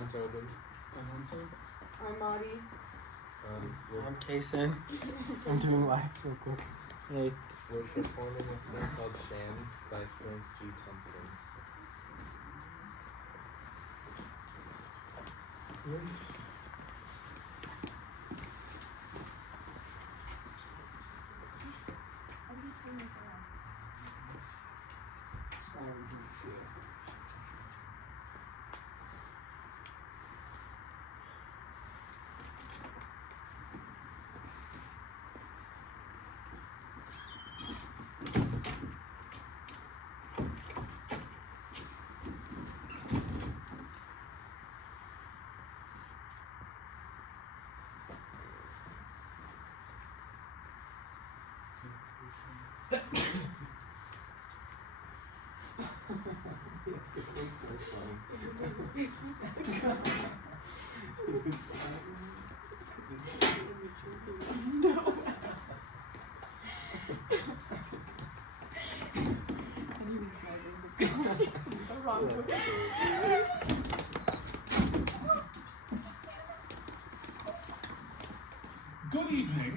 I'm Tobin. I'm Hunter. I'm Maddie. I'm Kayson. I'm doing lights real quick. Hey. We're performing a song called Sham by Frank G. Tompkins. Yes, it was so funny. No. And he was driving the wrong way. Good evening.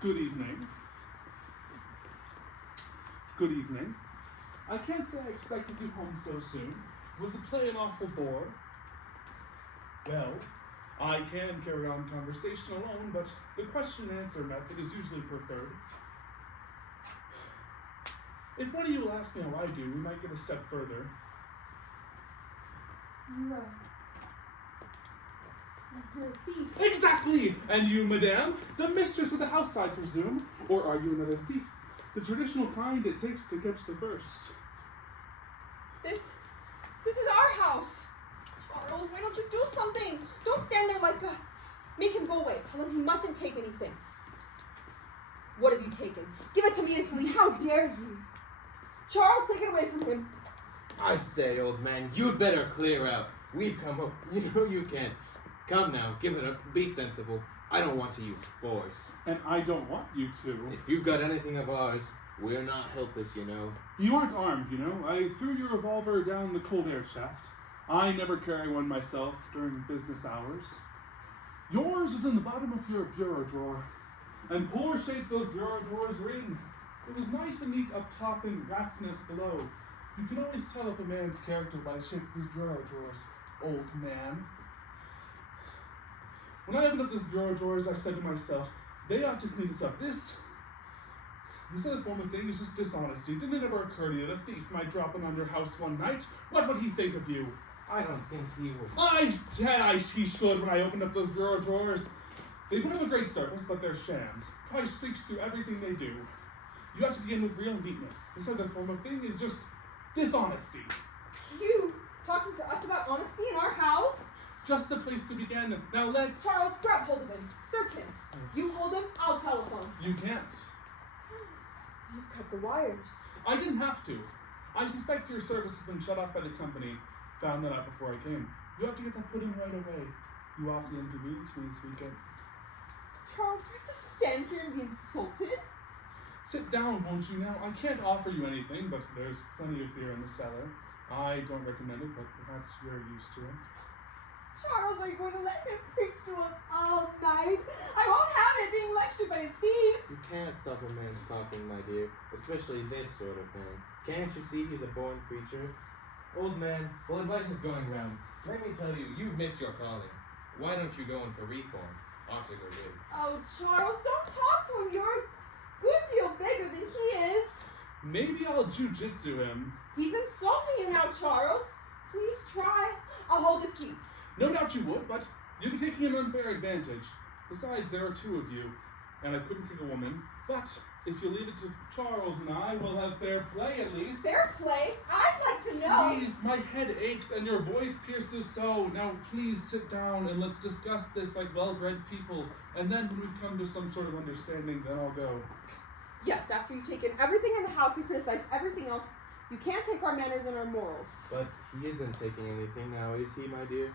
Good evening. Good evening. I can't say I expected you home so soon. Was the play an awful bore? Well, I can carry on conversation alone, but the question-answer method is usually preferred. If one of you will ask me how I do, we might get a step further. You're a thief. Exactly! And you, madame, the mistress of the house, I presume? Or are you another thief? The traditional kind it takes to catch the first. This is our house. Charles, why don't you do something? Don't stand there like a... Make him go away. Tell him he mustn't take anything. What have you taken? Give it to me instantly. How dare you? Charles, take it away from him. I say, old man, you'd better clear out. We've come up. You know you can. Come now, give it up. Be sensible. I don't want to use force. And I don't want you to. If you've got anything of ours, we're not helpless, you know. You aren't armed, you know. I threw your revolver down the cold air shaft. I never carry one myself during business hours. Yours is in the bottom of your bureau drawer. And poor shape those bureau drawers were in. It was nice and neat up top and rat's nest below. You can always tell up a man's character by the shape of his bureau drawers, old man. When I opened up those bureau drawers, I said to myself, they ought to clean this up. This other form of thing is just dishonesty. Didn't it ever occur to you that a thief might drop in on your house one night? What would he think of you? I don't think he will. He should when I opened up those bureau drawers. They put up a great service, but they're shams. Price speaks through everything they do. You have to begin with real neatness. This other form of thing is just dishonesty. You talking to us about honesty in our house? Just the place to begin. Now let's... Charles, grab hold of him. Search him. You hold him, I'll telephone. You can't. You've cut the wires. I didn't have to. I suspect your service has been shut off by the company. Found that out before I came. You have to get that put in right away. You awfully inconvenience me this weekend. Charles, do you have to stand here and be insulted? Sit down, won't you now? I can't offer you anything, but there's plenty of beer in the cellar. I don't recommend it, but perhaps you're used to it. Charles, are you going to let him preach to us all night? I won't have it being lectured by a thief. You can't stop a man talking, my dear. Especially this sort of man. Can't you see he's a born creature? Old man, while advice is going round, let me tell you, you've missed your calling. Why don't you go in for reform? Ought to go live. Oh, Charles, don't talk to him. You're a good deal bigger than he is. Maybe I'll jujitsu him. He's insulting you now, Charles. Please try. I'll hold his seat. No doubt you would, but you'd be taking an unfair advantage. Besides, there are two of you, and I couldn't pick a woman. But if you leave it to Charles and I, we'll have fair play at least. Fair play? I'd like to know. Please, my head aches and your voice pierces so. Now please sit down and let's discuss this like well-bred people. And then when we've come to some sort of understanding, then I'll go. Yes, after you've taken everything in the house and criticized everything else, you can't take our manners and our morals. But he isn't taking anything now, is he, my dear?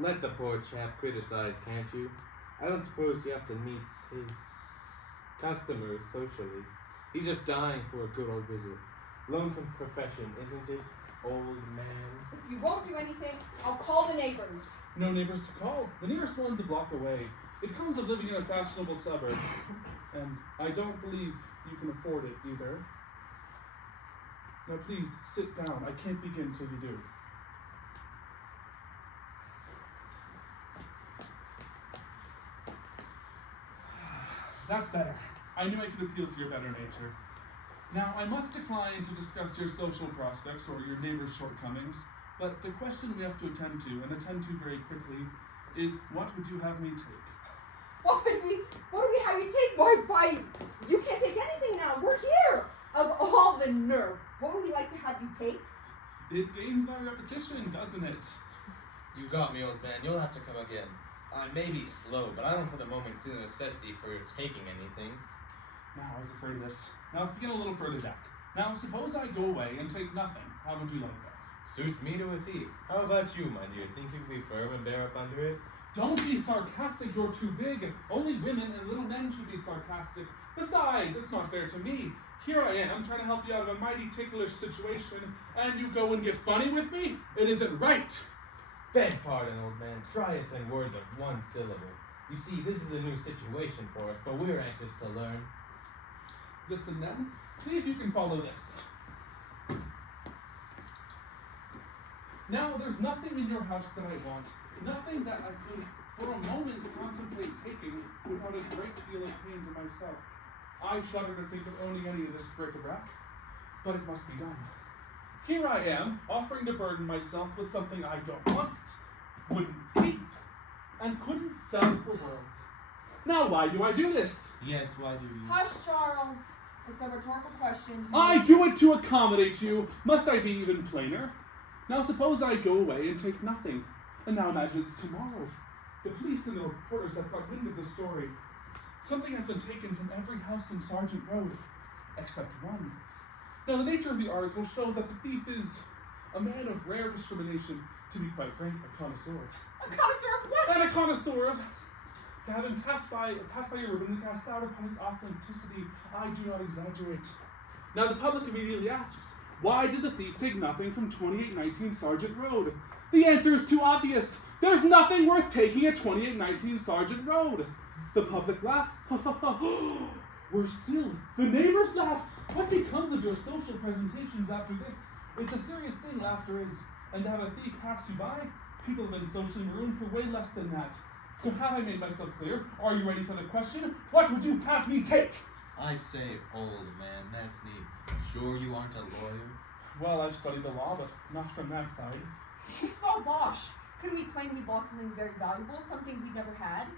Let the poor chap criticize, can't you? I don't suppose you have to meet his customers socially. He's just dying for a good old visit. Lonesome profession, isn't it, old man? If you won't do anything, I'll call the neighbors. No neighbors to call. The nearest one's a block away. It comes of living in a fashionable suburb. And I don't believe you can afford it either. Now please, sit down. I can't begin till you do. That's better. I knew I could appeal to your better nature. Now, I must decline to discuss your social prospects or your neighbor's shortcomings, but the question we have to attend to, and attend to very quickly, is what would you have me take? What do we have you take? Why, you can't take anything now. We're here. Of all the nerve, what would we like to have you take? It gains by repetition, doesn't it? You got me, old man. You'll have to come again. I may be slow, but I don't for the moment see the necessity for your taking anything. Now, I was afraid of this. Now, let's begin a little further back. Now, suppose I go away and take nothing. How would you like that? Suits me to a T. How about you, my dear? Think you can be firm and bear up under it? Don't be sarcastic, you're too big. Only women and little men should be sarcastic. Besides, it's not fair to me. Here I am, trying to help you out of a mighty ticklish situation, and you go and get funny with me? It isn't right. Beg pardon, old man. Try us in words of one syllable. You see, this is a new situation for us, but we're anxious to learn. Listen then, see if you can follow this. Now, there's nothing in your house that I want. Nothing that I could, for a moment, contemplate taking without a great deal of pain to myself. I shudder to think of owning any of this bric-a-brac, but it must be done. Here I am, offering to burden myself with something I don't want, wouldn't keep, and couldn't sell for worlds. Now, why do I do this? Yes, why do you? Hush, Charles. It's a rhetorical question. I do it to accommodate you. Must I be even plainer? Now suppose I go away and take nothing. And now imagine it's tomorrow. The police and the reporters have got wind of the story. Something has been taken from every house in Sargent Road, except one. Now the nature of the article showed that the thief is a man of rare discrimination, to be quite frank, a connoisseur. A connoisseur of what? And a connoisseur of having passed by your ribbon and cast doubt upon its authenticity. I do not exaggerate. Now the public immediately asks, why did the thief take nothing from 2819 Sargent Road? The answer is too obvious. There's nothing worth taking at 2819 Sargent Road. The public laughs. We're still. The neighbors laugh. What becomes of your social presentations after this? It's a serious thing, laughter is. And to have a thief pass you by, people have been socially marooned for way less than that. So have I made myself clear? Are you ready for the question? What would you have me take? I say, old man, that's neat. Sure you aren't a lawyer? Well, I've studied the law, but not from that side. It's all bosh. Couldn't we claim we lost something very valuable, something we never had?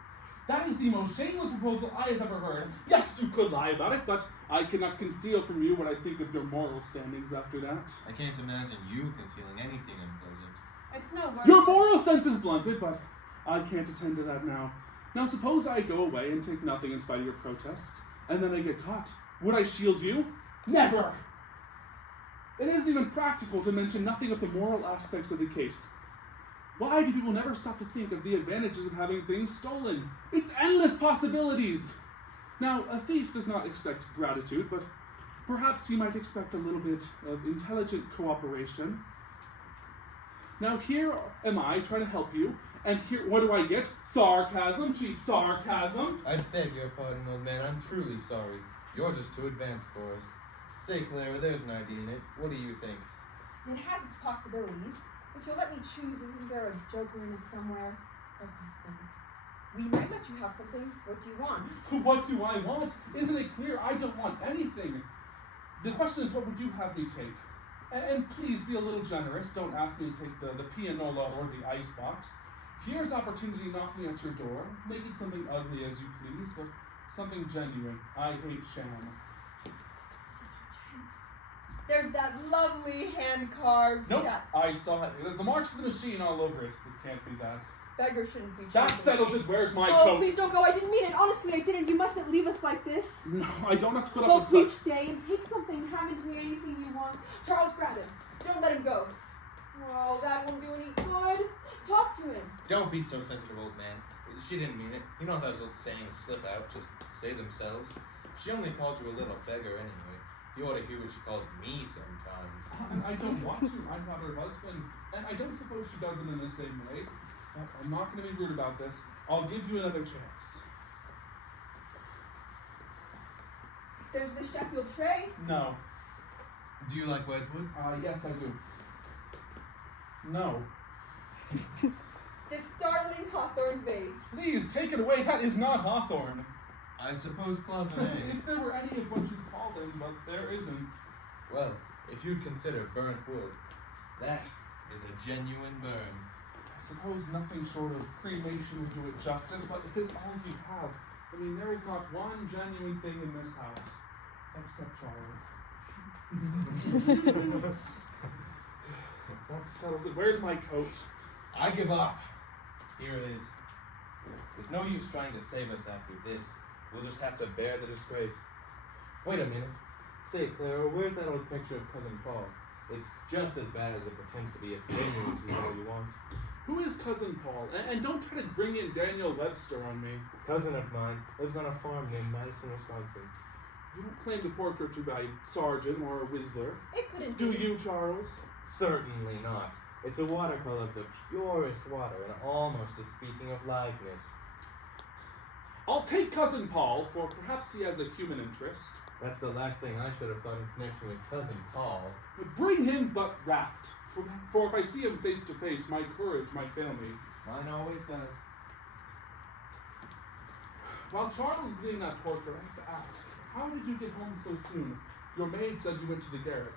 That is the most shameless proposal I have ever heard. Yes, you could lie about it, but I cannot conceal from you what I think of your moral standings after that. I can't imagine you concealing anything unpleasant. It's no worse. Your moral sense is blunted, but I can't attend to that now. Now suppose I go away and take nothing in spite of your protests, and then I get caught. Would I shield you? Never! It isn't even practical to mention nothing of the moral aspects of the case. Why do people never stop to think of the advantages of having things stolen? It's endless possibilities! Now, a thief does not expect gratitude, but perhaps he might expect a little bit of intelligent cooperation. Now here am I trying to help you, and here, what do I get? Sarcasm, cheap sarcasm. I beg your pardon, old man. I'm truly sorry. You're just too advanced for us. Say, Clara, there's an idea in it. What do you think? It has its possibilities. If you'll let me choose, isn't there a joker in it somewhere? Let me think. We might let you have something. What do you want? What do I want? Isn't it clear I don't want anything? The question is, what would you have me take? And please be a little generous. Don't ask me to take the pianola or the icebox. Here's opportunity knocking at your door. Make it something ugly as you please, but something genuine. I hate sham. There's that lovely hand-carved Nope, set. I saw it. There's the marks of the machine all over it. It can't be that. Beggar shouldn't be That chosen. settles it. Where's my Oh, coat? please don't go. I didn't mean it. Honestly, I didn't. You mustn't leave us like this. No, I don't have to put up Oh, with please such. stay and take something. Haven't me anything you want. Charles, grab him. Don't let him go. Oh, that won't do any good. Talk to him. Don't be so sensitive, old man. She didn't mean it. You know how those old sayings slip out, just say themselves. She only called you a little beggar anyway. You ought to hear what she calls me sometimes. And I don't want to. I'm not her husband. And I don't suppose she does it in the same way. But I'm not going to be rude about this. I'll give you another chance. There's the Sheffield tray. No. Do you like Wedgwood? Yes, I do. No. This startling Hawthorne vase. Please, take it away. That is not Hawthorne. I suppose closeted. If there were any of what you call them, but there isn't. Well, if you'd consider burnt wood, that is a genuine burn. I suppose nothing short of cremation would do it justice, but if it's all you have, I mean, there is not one genuine thing in this house, except Charles. That settles it. Where's my coat? I give up. Here it is. There's no use trying to save us after this. We'll just have to bear the disgrace. Wait a minute. Say, Clara, where's that old picture of Cousin Paul? It's just as bad as it pretends to be if genuine is all you want. Who is Cousin Paul? And don't try to bring in Daniel Webster on me. Cousin of mine lives on a farm named Madison, Wisconsin. You don't claim the portrait to by Sargent or Whistler. It couldn't Do be. you, Charles? Certainly not. It's a watercolor of the purest water and almost as speaking of likeness. I'll take Cousin Paul, for perhaps he has a human interest. That's the last thing I should have thought in connection with Cousin Paul. Bring him but wrapped, for if I see him face to face, my courage might fail me. Mine always does. While Charles is in that portrait, I have to ask, how did you get home so soon? Your maid said you went to the garret.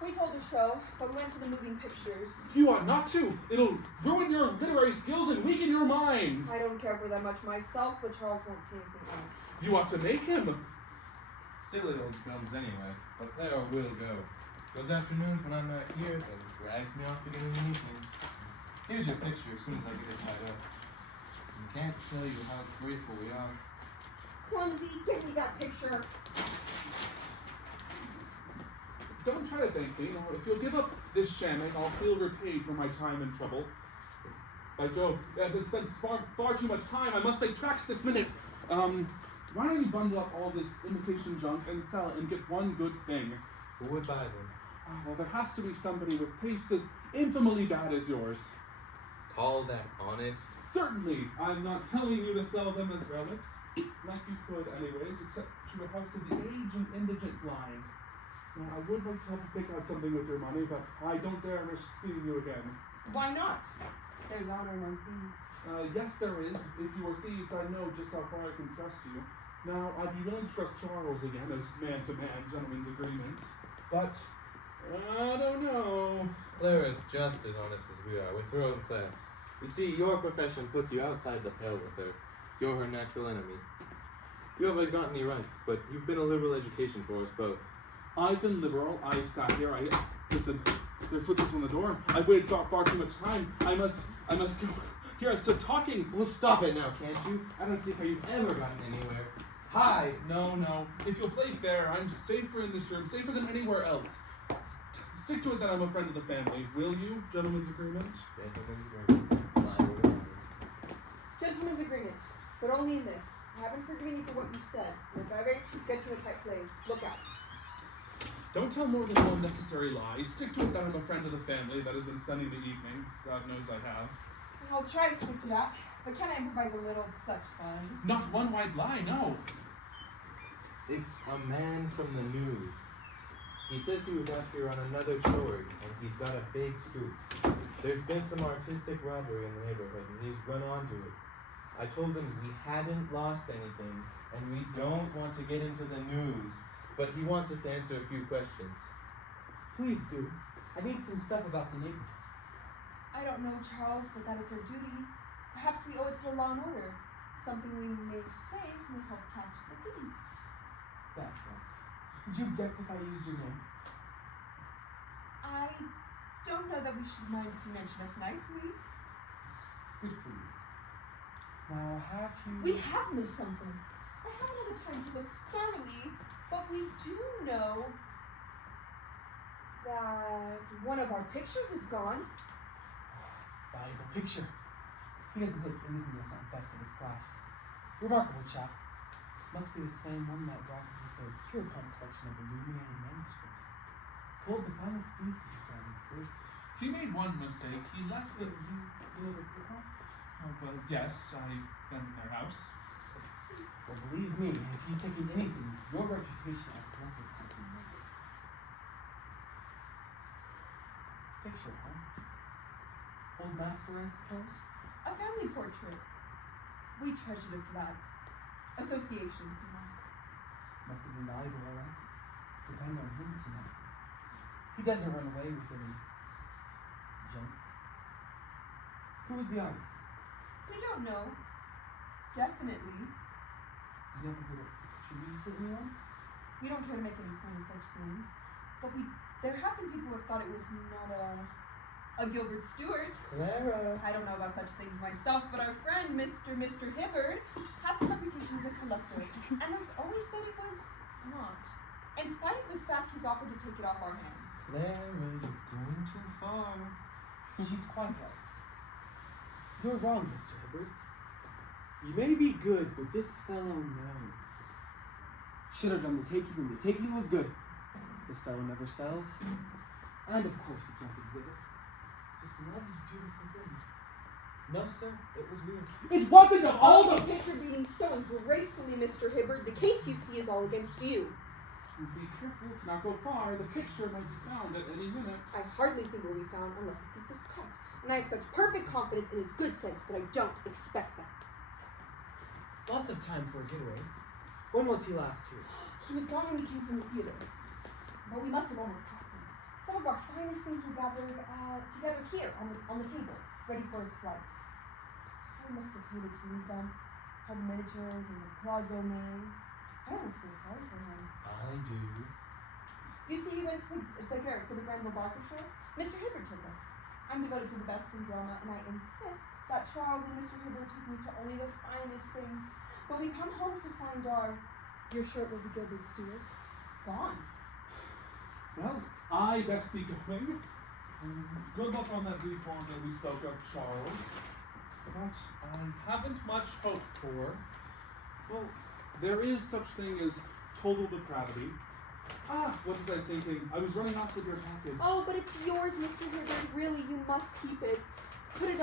We told her so, but we went to the moving pictures. You ought not to. It'll ruin your literary skills and weaken your minds. I don't care for that much myself, but Charles won't see anything else. You ought to make him. Silly old films anyway, but Clara will go. Those afternoons when I'm not here, then drags me off again in the evening. Here's your picture as soon as I get it tied up. I can't tell you how grateful we are. Clumsy, give me that picture. Don't try to thank me. If you'll give up this shamming, I'll feel repaid for my time and trouble. By Jove, I've spent far too much time. I must make tracks this minute. Why don't you bundle up all this imitation junk and sell it and get one good thing? Who would buy them? Well, there has to be somebody with taste as infamally bad as yours. Call that honest? Certainly, I'm not telling you to sell them as relics, like you could anyways, except to a house of the aged and indigent blind. Now, I would like to help you pick out something with your money, but I don't dare risk seeing you again. Why not? There's honor in thieves. Yes, there is. If you were thieves, I know just how far I can trust you. Now, I'd be willing to trust Charles again as man-to-man gentleman's agreement, but I don't know. Clara's just as honest as we are, with her own class. You see, your profession puts you outside the pale with her. You're her natural enemy. You haven't got any rights, but you've been a liberal education for us both. I've been liberal. I sat here. Listen, there are footsteps on the door. I've waited far too much time. I must go. Here, I've stood talking. Well, stop it now, can't you? I don't see how you've ever gotten anywhere. Hi! No. If you'll play fair, I'm safer in this room, safer than anywhere else. Stick to it that I'm a friend of the family. Will you? Gentleman's agreement? Gentleman's agreement. Fine, whatever. Gentleman's agreement, but only in this. I haven't forgiven you for what you said. And if I ever get you in a tight place, look out. Don't tell more than one necessary lie. Stick to it that I'm a friend of the family that has been spending the evening. God knows I have. I'll try to stick to that, but can I improvise a little? It's such fun. Not one white lie, no. It's a man from the news. He says he was out here on another story, and he's got a big scoop. There's been some artistic robbery in the neighborhood, and he's run onto it. I told him we hadn't lost anything, and we don't want to get into the news, but he wants us to answer a few questions. Please do. I need some stuff about the neighborhood. I don't know, Charles, but that is our duty. Perhaps we owe it to the law and order. Something we may say will help catch the thieves. That's right. Would you object if I used your name? I don't know that we should mind if you mention us nicely. Good for you. Now, have you... We have missed something. I haven't had the time to look thoroughly, but we do know that one of our pictures is gone. Valuable picture. He doesn't hit anything else on best in his class. Remarkable chap. Must be the same one that graphic with the Puricon collection of illuminated manuscripts. Pulled the finest pieces of that in search. He made one mistake. He left the. Oh, well, yes, I've been in their house. Well, believe me, if he's taking anything, your reputation as collectors has been made. Picture, huh? Old master, I suppose? A family portrait. We treasured it for that. Associations, you know. Must have been valuable, all right. Depend on him tonight. He doesn't run away with any junk. Who was the artist? We don't know. Definitely. You never heard of attributed to anyone? We don't care to make any point of such things. But there have been people who have thought it was not a Gilbert Stewart. Clara. I don't know about such things myself, but our friend, Mr. Hibbard, has a reputation as a collector, and has always said it was not. In spite of this fact, he's offered to take it off our hands. Clara, you're going too far. She's quite right. You're wrong, Mr. Hibbard. You may be good, but this fellow knows. Should have done the taking when the taking was good. This fellow never sells. And of course he can't exhibit. Just loves beautiful things. No, sir, it was real. It wasn't of all You the... take your beating so gracefully, Mr. Hibbard. The case you see is all against you. Be careful to not go far. The picture might be found at any minute. I hardly think it will be found unless the thief is caught. And I have such perfect confidence in his good sense that I don't expect that. Lots of time for a getaway. When was he last here? He was gone when we came from the theater. But we must have almost caught him. Some of our finest things were gathered together here on the table, ready for his flight. I must have hated to leave them. All the miniatures and the cloiseau name. I almost feel sorry for him. I do. You see, he went to the Granville Barker show. Mr. Hibbard took us. I'm devoted to the best in drama, and I insist that Charles and Mr. Hibbard took me to only the finest things. But we come home to find your shirt was a Gilbert Stewart. Gone. Well, I best be going. Good luck on that reform that we spoke of, Charles. But I haven't much hope for. Well, there is such thing as total depravity. What was I thinking? I was running off with your package. Oh, but it's yours, Mr. Hibbard. Really, you must keep it. Put it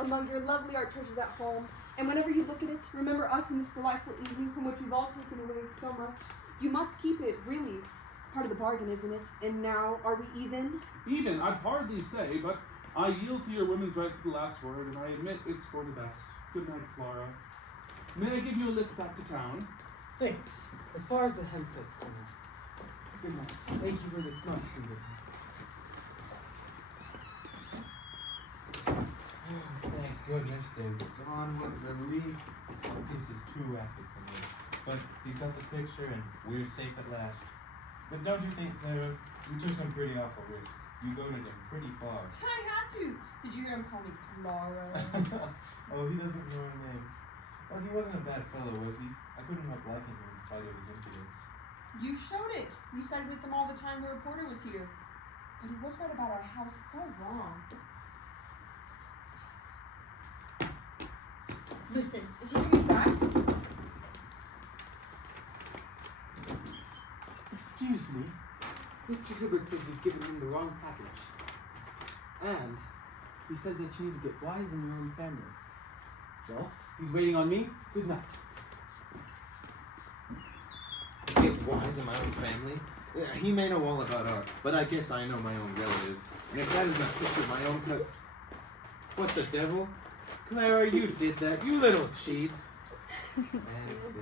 among your lovely art treasures at home. And whenever you look at it, remember us in this delightful evening from which we've all taken away so much. You must keep it, really. It's part of the bargain, isn't it? And now, are we even? Even, I'd hardly say, but I yield to your women's right to the last word, and I admit it's for the best. Good night, Clara. May I give you a lift back to town? Thanks. As far as the headset's going. Good night. Thank you for this much, Peter. Thank goodness they're gone. What relief. This is too rapid for me. But he's got the picture and we're safe at last. But don't you think, Clara, we took some pretty awful risks. You goaded him pretty far. I had to. Did you hear him call me Clara? Oh, he doesn't know her name. Well, he wasn't a bad fellow, was he? I couldn't help liking him in spite of his impudence. You showed it. You said with them all the time the reporter was here. But he was right about our house. It's all wrong. Listen, is he coming back? Excuse me. Mr. Hibbard says you've given him the wrong package. And he says that you need to get wise in your own family. Well, he's waiting on me. Good night. Get wise in my own family? Yeah, he may know all about art, but I guess I know my own relatives. And if that is not picture of my own cut... What the devil? Clara, you did that, you little cheat. And see.